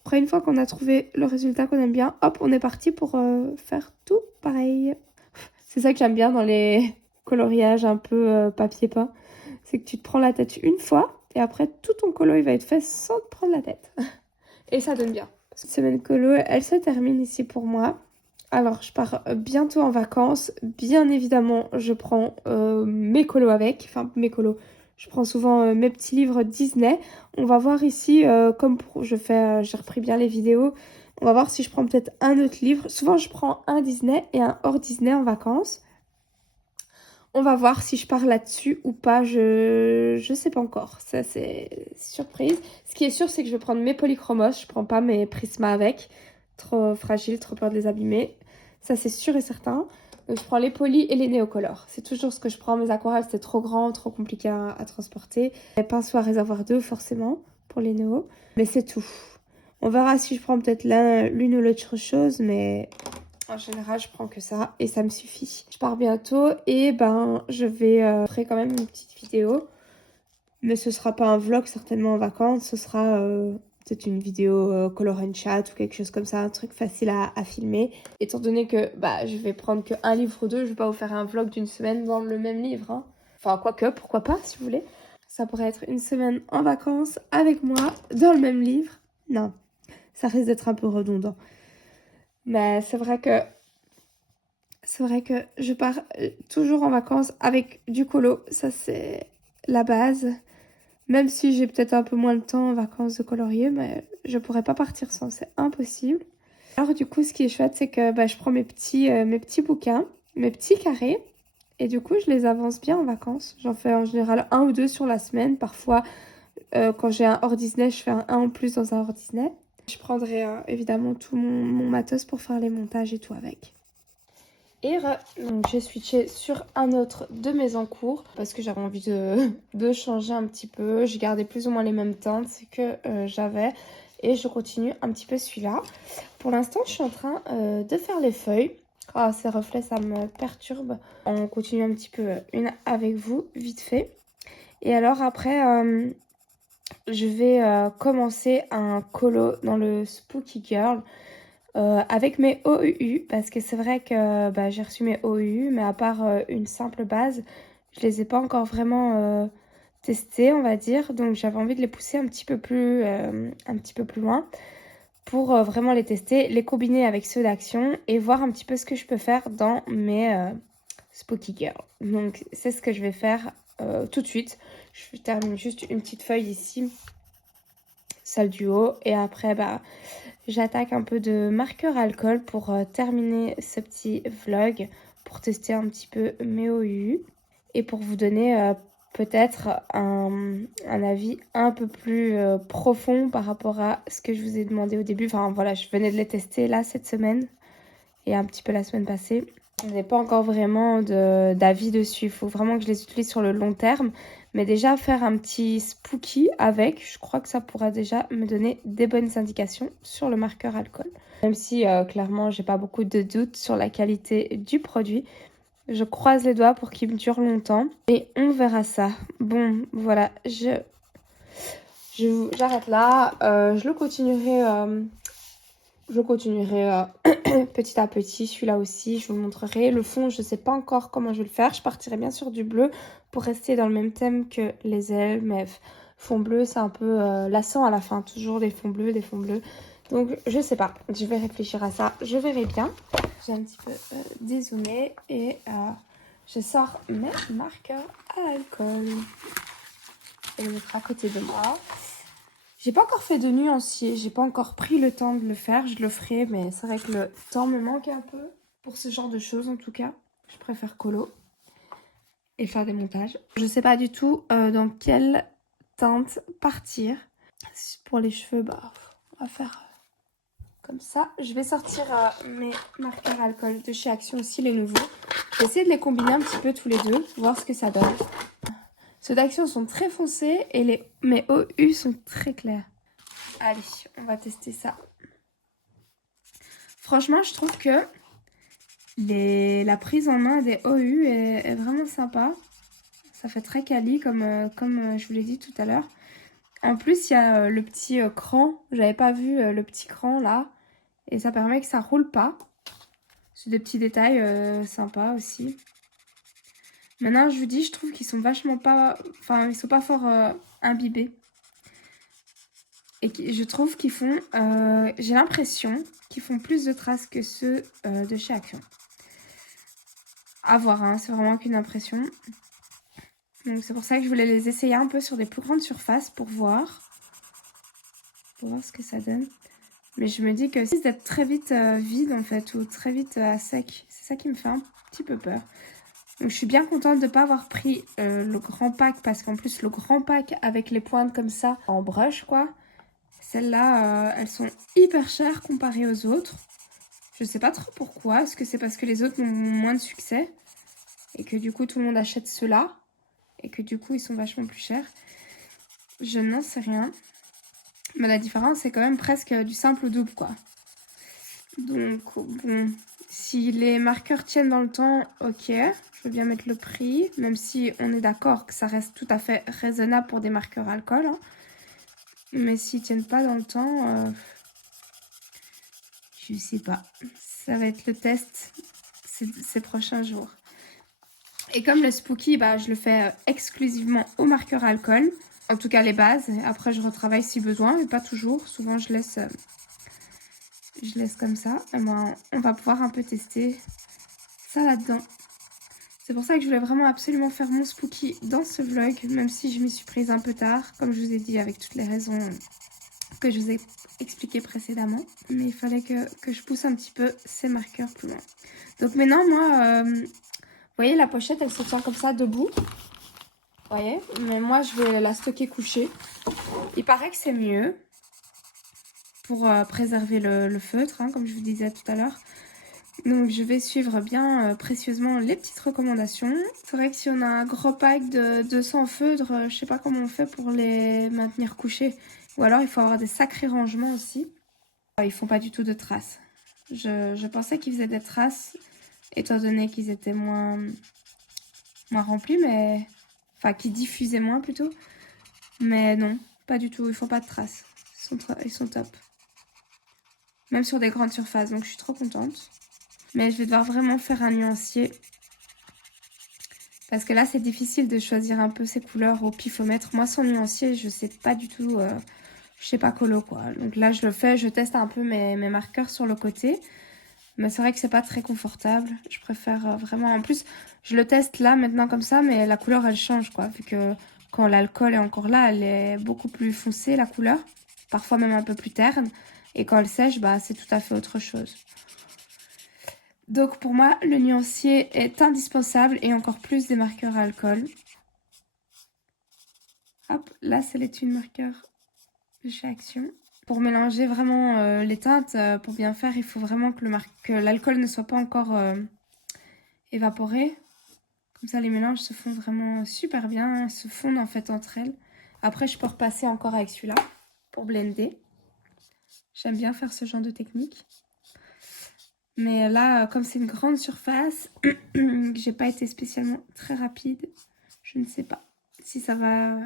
Après, une fois qu'on a trouvé le résultat qu'on aime bien, hop, on est parti pour faire tout pareil. C'est ça que j'aime bien dans les coloriages un peu papier peint. C'est que tu te prends la tête une fois et après, tout ton colo, il va être fait sans te prendre la tête. Et ça donne bien. Cette semaine colo, elle se termine ici pour moi. Alors, je pars bientôt en vacances. Bien évidemment, je prends mes colos avec. Enfin, mes colos. Je prends souvent mes petits livres Disney. On va voir ici, j'ai repris bien les vidéos. On va voir si je prends peut-être un autre livre. Souvent, je prends un Disney et un hors Disney en vacances. On va voir si je pars là-dessus ou pas. Je sais pas encore. Ça, c'est surprise. Ce qui est sûr, c'est que je vais prendre mes polychromos. Je prends pas mes Prisma avec. Trop fragile, trop peur de les abîmer. Ça, c'est sûr et certain. Donc, je prends les poly et les néocolores. C'est toujours ce que je prends. Mes aquarelles, c'était trop grand, trop compliqué à transporter. Les pinceaux à réservoir 2, forcément, pour les néo. Mais c'est tout. On verra si je prends peut-être l'une ou l'autre chose, mais en général, je prends que ça et ça me suffit. Je pars bientôt et je vais faire quand même une petite vidéo. Mais ce sera pas un vlog certainement en vacances. Ce sera peut-être une vidéo color and chat ou quelque chose comme ça. Un truc facile à filmer. Étant donné que je vais prendre qu'un livre ou deux, je vais pas vous faire un vlog d'une semaine dans le même livre. Hein. Enfin, quoique, pourquoi pas si vous voulez. Ça pourrait être une semaine en vacances avec moi dans le même livre. Non, ça risque d'être un peu redondant. Mais c'est vrai que je pars toujours en vacances avec du colo. Ça, c'est la base. Même si j'ai peut-être un peu moins de temps en vacances de colorier, mais je pourrais pas partir sans, c'est impossible. Alors du coup, ce qui est chouette, c'est que je prends mes petits bouquins, mes petits carrés, et du coup, je les avance bien en vacances. J'en fais en général un ou deux sur la semaine. Parfois, quand j'ai un hors Disney, je fais un en plus dans un hors Disney. Je prendrai évidemment tout mon matos pour faire les montages et tout avec. Donc j'ai switché sur un autre de mes encours parce que j'avais envie de changer un petit peu. J'ai gardé plus ou moins les mêmes teintes que j'avais et je continue un petit peu celui-là. Pour l'instant, je suis en train de faire les feuilles. Ah, ces reflets, ça me perturbe. On continue un petit peu une avec vous, vite fait. Et alors après, je vais commencer un colo dans le Spooky Girl. Avec mes OUU, parce que c'est vrai que j'ai reçu mes OUU, mais à part une simple base, je les ai pas encore vraiment testés, on va dire. Donc j'avais envie de les pousser un petit peu plus loin pour vraiment les tester, les combiner avec ceux d'Action et voir un petit peu ce que je peux faire dans mes Spooky Girl. Donc c'est ce que je vais faire tout de suite. Je termine juste une petite feuille ici, celle du haut, et après j'attaque un peu de marqueur alcool pour terminer ce petit vlog, pour tester un petit peu mes OU et pour vous donner peut-être un avis un peu plus profond par rapport à ce que je vous ai demandé au début. Enfin voilà, je venais de les tester là cette semaine et un petit peu la semaine passée. Je n'ai pas encore vraiment d'avis dessus. Il faut vraiment que je les utilise sur le long terme. Mais déjà, faire un petit spooky avec, je crois que ça pourra déjà me donner des bonnes indications sur le marqueur alcool. Même si, clairement, j'ai pas beaucoup de doutes sur la qualité du produit. Je croise les doigts pour qu'il me dure longtemps. Et on verra ça. Bon, voilà, j'arrête là. Je continuerai petit à petit, celui-là aussi, je vous le montrerai. Le fond, je ne sais pas encore comment je vais le faire. Je partirai bien sur du bleu pour rester dans le même thème que les ailes. Mais fond bleu, c'est un peu lassant à la fin. Toujours des fonds bleus, des fonds bleus. Donc, je sais pas. Je vais réfléchir à ça. Je verrai bien. J'ai un petit peu dézoomé et je sors mes marqueurs à l'alcool. Je vais les mettre à côté de moi. J'ai pas encore fait de nuancier, j'ai pas encore pris le temps de le faire, je le ferai, mais c'est vrai que le temps me manque un peu pour ce genre de choses en tout cas. Je préfère colo et faire des montages. Je sais pas du tout dans quelle teinte partir. Pour les cheveux, bah, on va faire comme ça. Je vais sortir mes marqueurs alcool de chez Action aussi, les nouveaux. Je vais essayer de les combiner un petit peu tous les deux, voir ce que ça donne. Ceux d'Action sont très foncés et mes OU sont très clairs. Allez, on va tester ça. Franchement, je trouve que la prise en main des OU est vraiment sympa. Ça fait très quali, comme je vous l'ai dit tout à l'heure. En plus, il y a le petit cran. J'avais pas vu le petit cran là. Et ça permet que ça roule pas. C'est des petits détails sympas aussi. Maintenant, je vous dis, je trouve qu'ils sont vachement pas... Enfin, ils sont pas fort imbibés. Et je trouve qu'ils font... j'ai l'impression qu'ils font plus de traces que ceux de chez Action. À voir, hein, c'est vraiment qu'une impression. Donc c'est pour ça que je voulais les essayer un peu sur des plus grandes surfaces pour voir. Pour voir ce que ça donne. Mais je me dis que si d'être très vite vide en fait, ou très vite à sec, c'est ça qui me fait un petit peu peur. Donc je suis bien contente de ne pas avoir pris le grand pack, parce qu'en plus le grand pack avec les pointes comme ça en brush quoi. Celles-là, elles sont hyper chères comparées aux autres. Je sais pas trop pourquoi. Est-ce que c'est parce que les autres ont moins de succès et que du coup tout le monde achète ceux-là et que du coup ils sont vachement plus chers? Je n'en sais rien. Mais la différence c'est quand même presque du simple au double quoi. Donc bon, si les marqueurs tiennent dans le temps, ok, je veux bien mettre le prix, même si on est d'accord que ça reste tout à fait raisonnable pour des marqueurs alcool. Hein. Mais s'ils tiennent pas dans le temps, je sais pas. Ça va être le test ces prochains jours. Et comme le spooky, bah, je le fais exclusivement au marqueur alcool. En tout cas les bases. Après je retravaille si besoin, mais pas toujours. Souvent je laisse comme ça. Et ben, on va pouvoir un peu tester ça là-dedans. C'est pour ça que je voulais vraiment absolument faire mon spooky dans ce vlog, même si je m'y suis prise un peu tard, comme je vous ai dit, avec toutes les raisons que je vous ai expliquées précédemment. Mais il fallait que je pousse un petit peu ces marqueurs plus loin. Donc maintenant, moi, vous voyez, la pochette, elle se tient comme ça, debout. Vous voyez? Mais moi, je vais la stocker couchée. Il paraît que c'est mieux pour préserver le feutre, hein, comme je vous disais tout à l'heure. Donc je vais suivre bien précieusement les petites recommandations. C'est vrai que si on a un gros pack de 200 feutres, je sais pas comment on fait pour les maintenir couchés. Ou alors il faut avoir des sacrés rangements aussi. Ils font pas du tout de traces. Je pensais qu'ils faisaient des traces, étant donné qu'ils étaient moins remplis, mais... Enfin, qu'ils diffusaient moins plutôt. Mais non, pas du tout, ils font pas de traces. Ils sont top. Même sur des grandes surfaces, donc je suis trop contente. Mais je vais devoir vraiment faire un nuancier. Parce que là, c'est difficile de choisir un peu ces couleurs au pifomètre. Moi, sans nuancier, je sais pas du tout... je sais pas colo, quoi. Donc là, je le fais, je teste un peu mes marqueurs sur le côté. Mais c'est vrai que c'est pas très confortable. Je préfère vraiment... En plus, je le teste là, maintenant, comme ça. Mais la couleur, elle change, quoi. Vu que quand l'alcool est encore là, elle est beaucoup plus foncée, la couleur. Parfois même un peu plus terne. Et quand elle sèche, bah, c'est tout à fait autre chose. Donc pour moi, le nuancier est indispensable et encore plus des marqueurs à alcool. Hop, là c'est les tunes marqueurs de chez Action. Pour mélanger vraiment les teintes, pour bien faire, il faut vraiment que l'alcool ne soit pas encore évaporé. Comme ça, les mélanges se font vraiment super bien, se fondent en fait entre elles. Après, je peux repasser encore avec celui-là pour blender. J'aime bien faire ce genre de technique. Mais là, comme c'est une grande surface, que j'ai pas été spécialement très rapide, je ne sais pas si ça va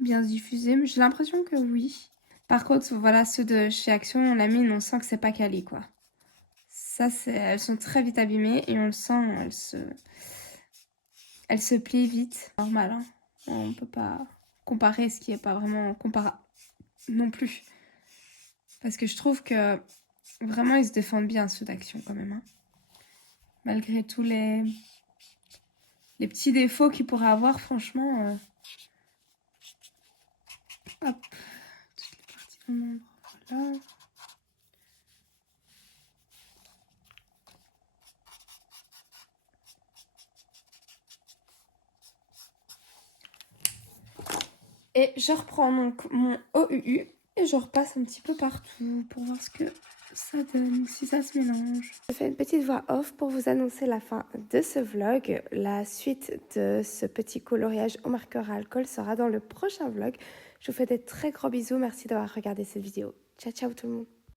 bien se diffuser. Mais j'ai l'impression que oui. Par contre, voilà, ceux de chez Action, la mine, on sent que c'est pas quali, quoi. Ça, elles sont très vite abîmées et on le sent, elles se plient vite. Normal, hein. On peut pas comparer ce qui est pas vraiment comparable non plus. Parce que je trouve que vraiment, ils se défendent bien, ceux d'Action, quand même, hein. Malgré tous les petits défauts qu'ils pourraient avoir, franchement. Hop, toutes les parties de mon membre, voilà. Et je reprends donc mon OUU et je repasse un petit peu partout pour voir ce que ça donne, si ça se mélange. Je fais une petite voix off pour vous annoncer la fin de ce vlog. La suite de ce petit coloriage au marqueur à alcool sera dans le prochain vlog. Je vous fais des très gros bisous. Merci d'avoir regardé cette vidéo. Ciao, ciao tout le monde.